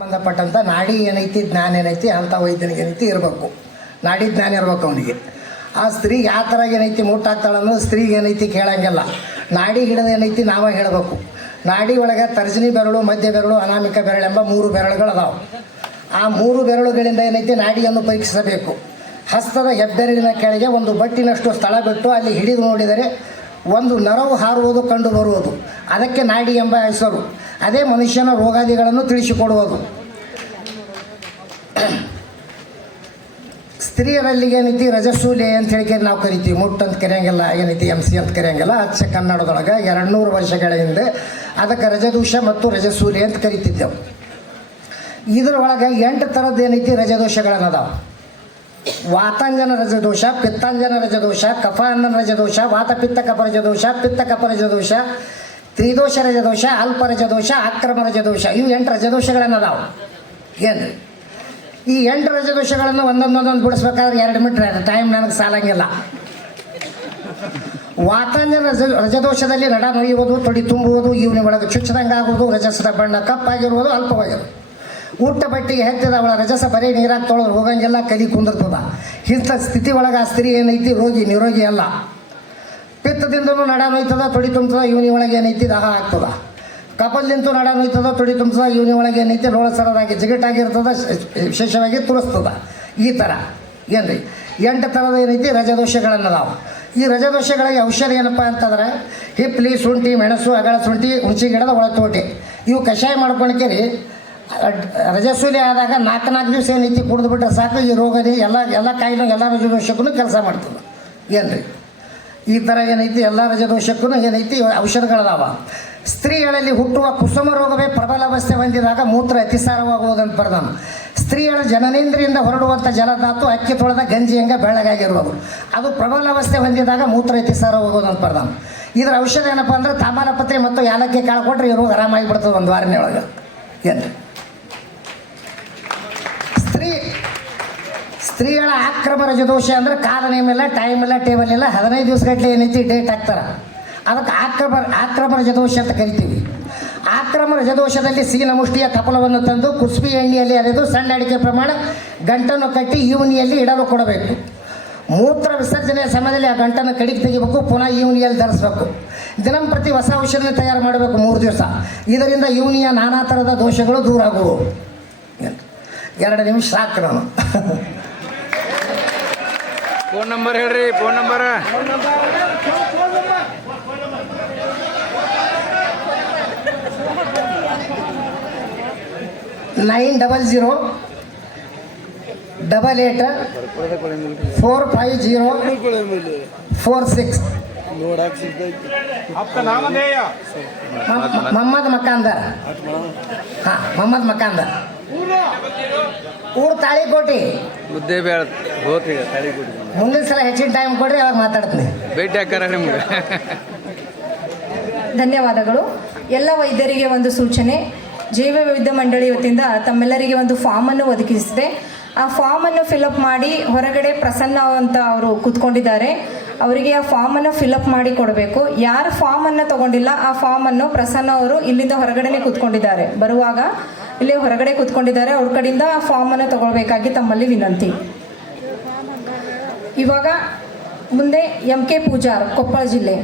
ಸಂಬಂಧಪಟ್ಟಂಥ ನಾಡಿ ಏನೈತಿ ಜ್ಞಾನ ಏನೈತಿ ಅಂಥ ವೈದ್ಯನಿಗೆ ಏನೈತಿ ಇರಬೇಕು. ನಾಡಿ ಜ್ಞಾನ ಇರ್ಬೇಕು ಅವನಿಗೆ. ಆ ಸ್ತ್ರೀ ಯಾವ ಥರ ಏನೈತಿ ಮುಟ್ಟಾಗ್ತಾಳೆ ಅನ್ನೋದು ಸ್ತ್ರೀಗೆ ಏನೈತಿ ಕೇಳಂಗಿಲ್ಲ. ನಾಡಿ ಹಿಡಿದು ಏನೈತಿ ನಾವೇ ಹೇಳಬೇಕು. ನಾಡಿ ಒಳಗೆ ತರ್ಜನಿ ಬೆರಳು, ಮಧ್ಯ ಬೆರಳು, ಅನಾಮಿಕ ಬೆರಳೆಂಬ 3 ಬೆರಳುಗಳು ಅದಾವೆ. ಆ 3 ಬೆರಳುಗಳಿಂದ ಏನೈತಿ ನಾಡಿಯನ್ನು ಪರೀಕ್ಷಿಸಬೇಕು. ಹಸ್ತದ ಹೆಬ್ಬೆರಳಿನ ಕೆಳಗೆ ಒಂದು ಬಟ್ಟಿನಷ್ಟು ಸ್ಥಳ ಬಿಟ್ಟು ಅಲ್ಲಿ ಹಿಡಿದು ನೋಡಿದರೆ ಒಂದು ನರವು ಹಾರುವುದು ಕಂಡು ಬರುವುದು. ಅದಕ್ಕೆ ನಾಡಿ ಎಂಬ ಹೆಸರು. ಅದೇ ಮನುಷ್ಯನ ರೋಗಾದಿಗಳನ್ನು ತಿಳಿಸಿಕೊಡುವುದು. ಸ್ತ್ರೀಯರಲ್ಲಿ ಏನೈತಿ ರಜಸ್ಸೂಲೆ ಅಂತ ಹೇಳಿ ನಾವು ಕರಿತೀವಿ. ಮುಟ್ಟು ಅಂತ ಕರೆಯಂಗಿಲ್ಲ, ಏನೈತಿ MC ಅಂತ ಕರೆಯಂಗಿಲ್ಲ. ಅಚ್ಚ ಕನ್ನಡದೊಳಗೆ 200 ವರ್ಷಗಳ ಹಿಂದೆ ಅದಕ್ಕೆ ರಜದೋಷ ಮತ್ತು ರಜಸ್ಸೂಲೆ ಅಂತ ಕರಿತಿದ್ದೆವು. ಇದರೊಳಗೆ 8 ಥರದ್ದು ಏನೈತಿ ರಜದೋಷಗಳನ್ನದಾವೆ. ವಾತಾಂಜನ ರಜದೋಷ, ಪಿತ್ತಾಂಜನ ರಜದೋಷ, ಕಫಾಂಜನ ರಜದೋಷ, ವಾತಪಿತ್ತ ಕಫ ರಜದೋಷ, ಪಿತ್ತ ಕಫ ರಜದೋಷ, ತ್ರಿದೋಷ ರಜದೋಷ, ಅಲ್ಪ ರಜದೋಷ, ಅಕ್ರಮ ರಜದೋಷ. ಇವು 8 ರಜದೋಷಗಳನ್ನದಾವೆ. ಏನ್ರಿ ಈ 8 ರಜದೋಷಗಳನ್ನು ಒಂದೊಂದೊಂದೊಂದು ಬಿಡಿಸ್ಬೇಕಾದ್ರೆ 2 ಮಿನಿಟ್ ಟೈಮ್ ನನಗೆ ಸಾಲಂಗಿಲ್ಲ. ವಾತಾಂಜನ ರಜದೋಷದಲ್ಲಿ ನಡ ನೋಯುವುದು, ತೊಡಿ ತುಂಬುವುದು, ಇವನಿ ಒಳಗೆ ಚುಚ್ಚದಂಗೆ ಆಗುವುದು, ರಜಸದ ಬಣ್ಣ ಕಪ್ಪಾಗಿರುವುದು, ಅಲ್ಪವಾಗಿರುವುದು. ಊಟ ಬಟ್ಟಿಗೆ ಹೆತ್ತಿದ ಅವಳ ರಜಸ ಬರೀ ನೀರಾಗಿ ತೊಳೆದು ಹೋಗಂಗಿಲ್ಲ, ಕಲಿ ಕುಂದಿರ್ತದ. ಇಂಥ ಸ್ಥಿತಿ ಒಳಗೆ ಆ ಸ್ತ್ರೀ ಏನೈತಿ ನಿರೋಗಿ ಅಲ್ಲ. ಪಿತ್ತದಿಂದನೂ ನಡ ನೋಯ್ತದ, ತೊಡಿ ತುಂಬ್ತದ, ಇವನಿ ಒಳಗೆ ಏನೈತಿ ದಾಹ ಆಗ್ತದ. ಕಪಲ್ದಿಂತೂ ನಡ ನೋಯ್ತದ, ತೊಡಿ ತುಂಬ್ತದ, ಇವನಿ ಒಳಗೆ ಏನೈತಿ ರೋಳಸರದಾಗಿ ಜಿಗಟಾಗಿರ್ತದ, ವಿಶೇಷವಾಗಿ ತುರಿಸ್ತದ. ಈ ಥರ ಏನ್ರಿ 8 ಥರದ ಏನೈತಿ ರಜದೋಷಗಳನ್ನದಾವು. ಈ ರಜದೋಷಗಳಿಗೆ ಔಷಧ ಏನಪ್ಪ ಅಂತಂದ್ರೆ ಹಿಪ್ಲಿ, ಶುಂಠಿ, ಮೆಣಸು, ಅಗಳ ಶುಂಠಿ, ಹುಣಸಿ ಗಿಡದ ಒಳತೋಟಿ ಇವು ಕಷಾಯ ಮಾಡ್ಕೊಳಕೇರಿ ರಜಸ್ಸೂಲಿ ಆದಾಗ 4 ದಿವಸ ಏನೈತಿ ಕುಡಿದು ಬಿಟ್ಟರೆ ಸಾಕು. ಈ ರೋಗನೇ ಎಲ್ಲ ಕಾಯಿಲೆ ಎಲ್ಲ ರಜದೋಷಕ್ಕೂ ಕೆಲಸ ಮಾಡ್ತದೆ. ಏನ್ರಿ ಈ ಥರ ಏನೈತಿ ಎಲ್ಲ ರಜದೋಷಕ್ಕೂ ಏನೈತಿ ಔಷಧಗಳದಾವ. ಸ್ತ್ರೀಗಳಲ್ಲಿ ಹುಟ್ಟುವ ಕುಸುಮ ರೋಗವೇ ಪ್ರಬಲ ಅವಸ್ಥೆ ಹೊಂದಿದಾಗ ಮೂತ್ರ ಅತಿಸಾರವಾಗುವುದಂತ ಬರ್ದಾನ. ಸ್ತ್ರೀಯರ ಜನನೇಂದ್ರಿಯಿಂದ ಹೊರಡುವಂಥ ಜಲಧಾತು ಅಕ್ಕಿ ತೊಳೆದ ಗಂಜಿ ಹಂಗೆ ಬೆಳ್ಳಗಾಗಿರುವುದು. ಅದು ಪ್ರಬಲ ಅವಸ್ಥೆ ಹೊಂದಿದಾಗ ಮೂತ್ರ ಅತಿಸಾರವಾಗುವುದಂತ ಬರ್ದಾನ. ಇದರ ಔಷಧ ಏನಪ್ಪ ಅಂದ್ರೆ ತಾಮ್ರಪತ್ರೆ ಮತ್ತು ಯಾಲಕ್ಕಿ ಕಾಳು ಕೊಟ್ಟರೆ ಈ ರೋಗ ಆರಾಮಾಗಿ ಬಿಡ್ತದೆ 1 ವಾರನೇ ಒಳಗೆ. ಏನ್ರಿ ಸ್ತ್ರೀಗಳ ಆಕ್ರಮ ರಜದೋಷ ಅಂದರೆ ಕಾಲ ನೇಮ್ ಇಲ್ಲ, ಟೈಮ್ ಇಲ್ಲ, ಟೇಬಲ್ ಇಲ್ಲ, 15 ದಿವಸಗಟ್ಟಲೆ ಏನೈತಿ ಡೇಟ್ ಹಾಕ್ತಾರೆ. ಅದಕ್ಕೆ ಆಕ್ರಮ ರಜದೋಷ ಅಂತ ಕರಿತೀವಿ. ಆಕ್ರಮ ರಜದೋಷದಲ್ಲಿ ಸಿಗಿನ ಮುಷ್ಟಿಯ ಕಪಲವನ್ನು ತಂದು ಕುಸ್ಬಿ ಎಣ್ಣೆಯಲ್ಲಿ ಅರೆದು ಸಣ್ಣ ಅಡಿಕೆ ಪ್ರಮಾಣ ಗಂಟನ್ನು ಕಟ್ಟಿ ಈವನಿಯಲ್ಲಿ ಇಡಲು ಕೊಡಬೇಕು. ಮೂತ್ರ ವಿಸರ್ಜನೆಯ ಸಮಯದಲ್ಲಿ ಆ ಗಂಟನ್ನು ಕಡಿಗೆ ತೆಗಿಬೇಕು, ಪುನಃ ಈವನಿಯಲ್ಲಿ ಧರಿಸಬೇಕು. ದಿನಂಪ್ರತಿ ಹೊಸ ಔಷಧ ತಯಾರು ಮಾಡಬೇಕು 3 ದಿವಸ. ಇದರಿಂದ ಈವನಿಯ ನಾನಾ ಥರದ ದೋಷಗಳು ದೂರ ಆಗುವು. 2 ನಿಮಿಷ ಸಾಕು. ನಾನು ಫೋನ್ ನಂಬರ್ ಹೇಳ್ರಿ. Phone number 9088450446. ಮೊಹಮ್ಮದ್ ಮಕಾಂದರ್. ಹಾಂ, ಮೊಹಮ್ಮದ್ ಮಕಾಂದರ್. ಊರು ತಾಳಿಕೋಟಿ. ಮುದ್ದೆ ಬೇಡ ಮುಂದಿನ ಸಲ ಹೆಚ್ಚಿನ ಟೈಮ್ ಕೊಡ್ರಿ, ಅವಾಗ ಮಾತಾಡ್ತೀನಿ. ಭೇಟಿ ಹಾಕಾರ ನಿಮ್ಗೆ. ಧನ್ಯವಾದಗಳು. ಎಲ್ಲ ವೈದ್ಯರಿಗೆ ಒಂದು ಸೂಚನೆ. ಜೀವ ವೈದ್ಯ ಮಂಡಳಿ ವತಿಯಿಂದ ತಮ್ಮೆಲ್ಲರಿಗೆ ಒಂದು ಫಾರ್ಮನ್ನು ಒದಗಿಸಿದೆ. ಆ ಫಾರ್ಮನ್ನು ಫಿಲಪ್ ಮಾಡಿ ಹೊರಗಡೆ ಪ್ರಸನ್ನ ಅಂತ ಅವರು ಕೂತ್ಕೊಂಡಿದ್ದಾರೆ. ಅವರಿಗೆ ಆ ಫಾರ್ಮನ್ನು ಫಿಲಪ್ ಮಾಡಿ ಕೊಡಬೇಕು. ಯಾರು ಫಾರ್ಮನ್ನು ತಗೊಂಡಿಲ್ಲ ಆ ಫಾರ್ಮನ್ನು ಪ್ರಸನ್ನ ಅವರು ಇಲ್ಲಿಂದ ಹೊರಗಡೆನೇ ಕೂತ್ಕೊಂಡಿದ್ದಾರೆ. ಬರುವಾಗ ಇಲ್ಲಿ ಹೊರಗಡೆ ಕೂತ್ಕೊಂಡಿದ್ದಾರೆ. ಅವ್ರ ಕಡೆಯಿಂದ ಆ ಫಾರ್ಮನ್ನು ತಗೊಳ್ಬೇಕಾಗಿ ತಮ್ಮಲ್ಲಿ ವಿನಂತಿ. ಇವಾಗ ಮುಂದೆ MK ಪೂಜಾರ್, ಕೊಪ್ಪಳ ಜಿಲ್ಲೆ.